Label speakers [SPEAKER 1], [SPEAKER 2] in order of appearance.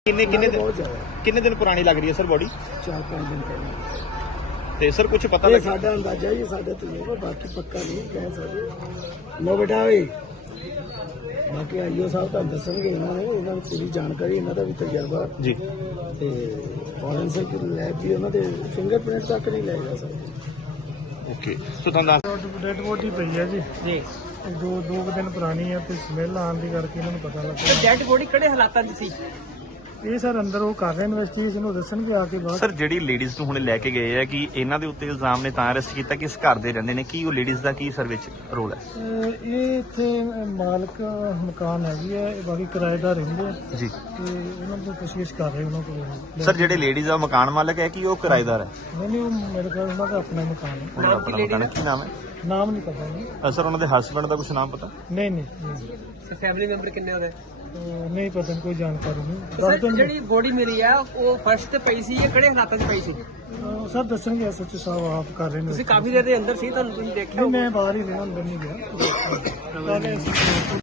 [SPEAKER 1] किन्ने दिन पुरानी लग रही है सर बॉडी?
[SPEAKER 2] 4-5 दिन पहले।
[SPEAKER 1] ਤੇ ਸਰ ਕੁਝ ਪਤਾ
[SPEAKER 2] ਇਹ
[SPEAKER 1] ਲੱਗਾ?
[SPEAKER 2] ਸਾਡਾ ਅੰਦਾਜ਼ਾ ਹੀ ਸਾਡਾ ਤੇ ਹੋਗਾ, ਬਾਕੀ ਪੱਕਾ ਨਹੀਂ ਕਹਿ ਸਕਦੇ। ਲੋ ਬੇਟਾ ਓਏ, ਬਾਕੀ ਆਈਓ ਸਾਹਿਬ ਤੁਹਾਨੂੰ ਦੱਸਣਗੇ, ਇਹਨਾਂ ਨੂੰ ਪੂਰੀ ਜਾਣਕਾਰੀ, ਇਹਨਾਂ ਦਾ ਵੀ ਤਜਰਬਾ
[SPEAKER 1] ਜੀ
[SPEAKER 2] ਤੇ ਫੋਰੈਂਸਿਕ ਲੈਬ ਵੀ ਉਹਨਾਂ ਦੇ ਫਿੰਗਰਪ੍ਰਿੰਟ ਤੱਕ ਨਹੀਂ ਲੈ ਜਾ ਸਕਦੇ।
[SPEAKER 1] ਓਕੇ ਸੋ ਤੁਹਾਨੂੰ
[SPEAKER 2] ਡੈਡ ਬੋਡੀ ਪਈ ਹੈ ਜੀ ਦੋ ਦਿਨ ਪੁਰਾਣੀ ਹੈ ਤੇ ਸਮੈਲ ਆਉਣ ਦੀ ਕਰਕੇ ਇਹਨਾਂ ਨੂੰ ਪਤਾ ਲੱਗਾ।
[SPEAKER 3] ਡੈਡ ਬੋਡੀ ਕਿਹੜੇ ਹਾਲਾਤਾਂ 'ਚ ਸੀ?
[SPEAKER 2] ਇਹ ਸਰ ਅੰਦਰ ਉਹ ਕਰ ਰਹੇ ਇਨਵੈਸਟੀਗੇਸ਼ਨ, ਉਹ ਦੱਸਣਗੇ ਆ ਕੇ ਬਾਅਦ।
[SPEAKER 1] ਸਰ ਜਿਹੜੀ ਲੇਡੀਜ਼ ਨੂੰ ਹੁਣ ਲੈ ਕੇ ਗਏ ਆ ਕਿ ਇਹਨਾਂ ਦੇ ਉੱਤੇ ਇਲਜ਼ਾਮ ਨੇ ਤਾਂ ਅਰੈਸਟ ਕੀਤਾ ਕਿ ਇਸ ਘਰ ਦੇ ਰਹਿੰਦੇ ਨੇ, ਕੀ ਉਹ ਲੇਡੀਜ਼ ਦਾ ਕੀ ਸਰ ਵਿੱਚ ਰੋਲ ਹੈ?
[SPEAKER 2] ਇਹ ਇੱਥੇ ਮਾਲਕ ਮਕਾਨ ਹੈਗੀ ਹੈ, ਇਹ ਬਾਕੀ ਕਿਰਾਏਦਾਰ ਰਹਿੰਦੇ ਆ
[SPEAKER 1] ਜੀ
[SPEAKER 2] ਤੇ ਉਹਨਾਂ ਤੋਂ ਪੁੱਛਗਿੱਛ ਕਰ ਰਹੇ ਉਹਨਾਂ ਕੋਲ।
[SPEAKER 1] ਸਰ ਜਿਹੜੇ ਲੇਡੀਜ਼ ਆ ਮਕਾਨ ਮਾਲਕ ਹੈ ਕਿ ਉਹ ਕਿਰਾਏਦਾਰ ਹੈ?
[SPEAKER 2] ਨਹੀਂ ਉਹ ਮੇਰੇ ਕੋਲ ਉਹਨਾਂ ਦਾ ਆਪਣਾ ਮਕਾਨ ਹੈ।
[SPEAKER 1] ਉਹਨਾਂ ਦਾ ਆਪਣਾ ਮਕਾਨ ਹੈ, ਕੀ ਨਾਮ ਹੈ?
[SPEAKER 2] ਨਾਮ ਨਹੀਂ ਪਤਾ ਨਹੀਂ।
[SPEAKER 1] ਸਰ ਉਹਨਾਂ ਦੇ ਹਸਬੰਡ ਦਾ ਕੁਝ ਨਾਮ ਪਤਾ?
[SPEAKER 2] ਨਹੀਂ
[SPEAKER 3] ਫੈਮਿਲੀ ਮੈਂਬਰ ਕਿੰਨੇ ਉਹਦੇ?
[SPEAKER 2] ਨਹੀਂ ਪਤਾ, ਕੋਈ ਜਾਣਕਾਰੀ ਨਹੀਂ।
[SPEAKER 3] ਸਰ ਜਿਹੜੀ ਬੋਡੀ ਮਿਲੀ ਆ ਉਹ ਫਰਸ਼ ਤੇ ਪਈ ਸੀ ਜਾਂ ਕਿਹੜੇ ਹਾਲਾਤਾਂ 'ਚ ਪਈ ਸੀ?
[SPEAKER 2] ਸਰ ਦੱਸਣਗੇ, ਐਸਐਚਓ ਸਾਹਿਬ ਆਪ ਕਰ ਰਹੇ ਨੇ।
[SPEAKER 3] ਤੁਸੀਂ ਕਾਫੀ ਦੇਰ ਦੇ ਅੰਦਰ ਸੀ, ਤੁਹਾਨੂੰ ਤੁਸੀਂ ਦੇਖਿਆ?
[SPEAKER 2] ਮੈਂ ਬਾਹਰ ਹੀ ਰਿਹਾ, ਅੰਦਰ ਨਹੀਂ ਗਿਆ।